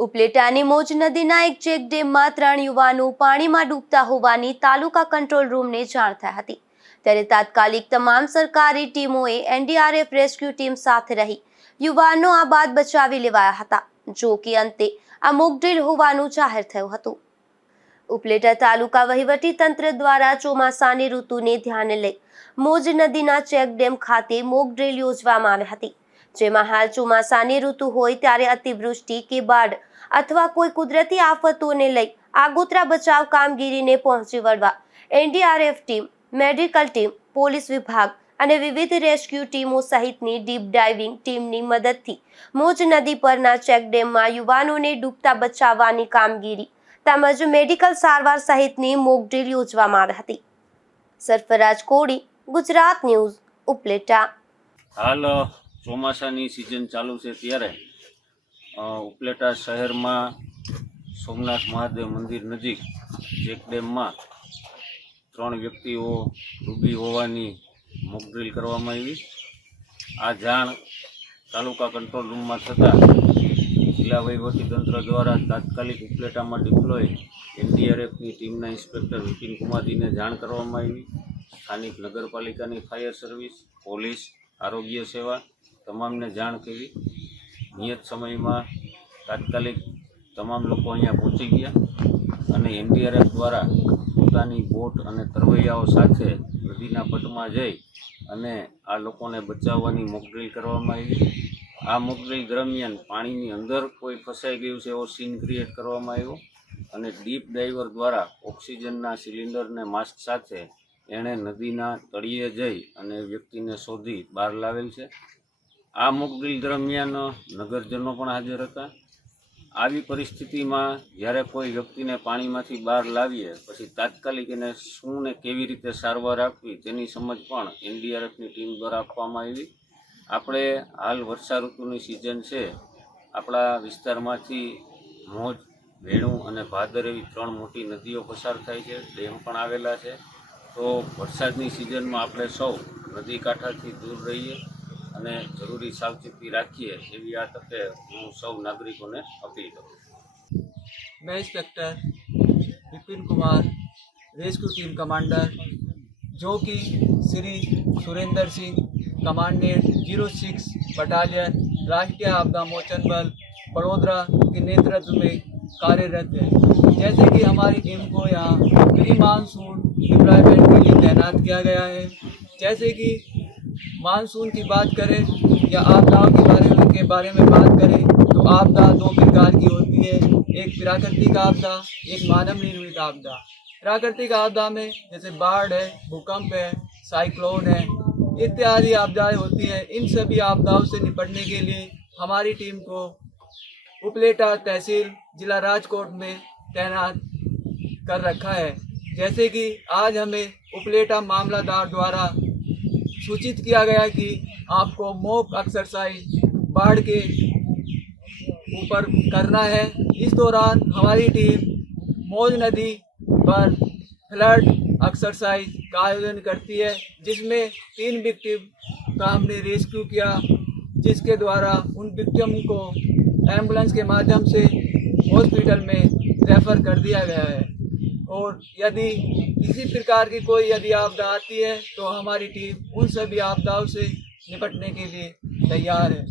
ઉપલેટાની મોજ નદીના એક ચેકડેમમાં 3 યુવાનો પાણીમાં ડૂબતા હોવાની તાલુકા કંટ્રોલ રૂમને જાણ થઈ હતી। ત્યારે તાત્કાલિક તમામ સરકારી ટીમોએ એનડીઆરએફ રેસ્ક્યુ ટીમ સાથે રહી યુવાનો આ બાદ બચાવી લેવાયા હતા, જો કે અંતે આ મોકડ્રીલ હોવાનું જાહેર થયું હતું। ઉપલેટા તાલુકા વહીવટી તંત્ર દ્વારા ચોમાસાની ઋતુને ધ્યાને લઈ મોજ નદીના ચેકડેમ ખાતે મોકડ્રીલ યોજવામાં આવી હતી, જેમાં હાલ ચોમાસાની ઋતુ હોય ત્યારે અતિવૃષ્ટિ કે બાઢ અથવા કોઈ કુદરતી આફતોને લઈ આગોતરા બચાવ કામગીરીને પહોંચી વળવા NDRF team, medical team, police વિભાગ અને વિવિધ રેસ્ક્યુ ટીમો સહિતની ડીપ ડાઇવિંગ ટીમની મદદથી મોજ નદી પરના ચેકડેમમાં યુવાનોને ડૂબતા બચાવવાની કામગીરી તેમજ મેડિકલ સારવાર સહિતની મોકડ્રીલ યોજવામાં આવી હતી। સરફરાજ કોડી, ગુજરાત ન્યૂઝ, ઉપલેટા। હાલ ચોમાસાની સિઝન ચાલુ છે ત્યારે ઉપલેટા શહેરમાં સોમનાથ મહાદેવ મંદિર નજીક ચેકડેમમાં 3 વ્યક્તિઓ ડૂબી હોવાની મોકડ્રીલ કરવામાં આવી। આ જાણ તાલુકા કંટ્રોલ રૂમમાં થતાં જિલ્લા વહીવટીતંત્ર દ્વારા તાત્કાલિક ઉપલેટામાં ડિપ્લોય એનડીઆરએફની ટીમના ઇન્સ્પેક્ટર વિપિન કુમારજીને જાણ કરવામાં આવી। સ્થાનિક નગરપાલિકાની ફાયર સર્વિસ, પોલીસ, આરોગ્ય સેવા તમામને જાણ કરી। નિયત સમયમાં તાત્કાલિક તમામ લોકો અહીંયા પહોંચી ગયા અને એનડીઆરએફ દ્વારા પોતાની બોટ અને તરવૈયાઓ સાથે નદીના પટમાં જઈ અને આ લોકોને બચાવવાની મોકડ્રીલ કરવામાં આવી। આ મોકડ્રીલ દરમિયાન પાણીની અંદર કોઈ ફસાઈ ગયું છે એવો સીન ક્રિએટ કરવામાં આવ્યો અને ડીપ ડાઈવર દ્વારા ઓક્સિજનના સિલિન્ડરને માસ્ક સાથે એણે નદીના તળિયે જઈ અને વ્યક્તિને શોધી બહાર લાવેલ છે। આ મોકડ્રીલ દરમિયાન નગરજનો પણ હાજર હતા। આવી પરિસ્થિતિમાં જ્યારે કોઈ વ્યક્તિને પાણીમાંથી બહાર લાવીએ પછી તાત્કાલિક એને શું ને કેવી રીતે સારવાર આપવી તેની સમજ પણ એનડીઆરએફની ટીમ દ્વારા આપવામાં આવી। આપણે હાલ વર્ષા ઋતુની સિઝન છે, આપણા વિસ્તારમાંથી મોજ, વેણુ અને ભાદર એવી 3 મોટી નદીઓ પસાર થાય છે, ડેમ પણ આવેલા છે। તો વરસાદની સિઝનમાં આપણે સૌ નદી કાંઠાથી દૂર રહીએ અને જરૂરી સાવચેતી રાખીએ એવી આ તકે હું સૌ નાગરિકોને અપીલ કરું છું। मैं inspector Vipin Kumar, rescue team commander, जो कि श्री सुरेंद्र सिंह, कमांडेंट 06 बटालियन राष्ट्रीय आपदा मोचन बल बड़ोदरा के नेतृत्व में कार्यरत है। जैसे कि हमारी टीम को यहाँ प्री मानसून डिप्लॉयमेंट के लिए तैनात किया गया है। जैसे कि मानसून की बात करें या आपदाओं के बारे में बात करें तो आपदा 2 प्रकार की होती है, एक प्राकृतिक आपदा, एक मानव निर्मित आपदा। प्राकृतिक आपदा में जैसे बाढ़ है, भूकंप है, साइक्लोन है, इत्यादि आपदाएं होती हैं। इन सभी आपदाओं से निपटने के लिए हमारी टीम को उपलेटा तहसील जिला राजकोट में तैनात कर रखा है। जैसे कि आज हमें उपलेटा मामलादार द्वारा सूचित किया गया कि आपको मॉक एक्सरसाइज बाढ़ के ऊपर करना है। इस दौरान हमारी टीम मौज नदी पर फ्लड एक्सरसाइज का आयोजन करती है, जिसमें 3 विक्टिम का हमने रेस्क्यू किया, जिसके द्वारा उन विक्टिम को एम्बुलेंस के माध्यम से हॉस्पिटल में रेफ़र कर दिया गया है। और यदि किसी प्रकार की कोई यदि आपदा आती है तो हमारी टीम उन सभी आपदाओं से निपटने के लिए तैयार है।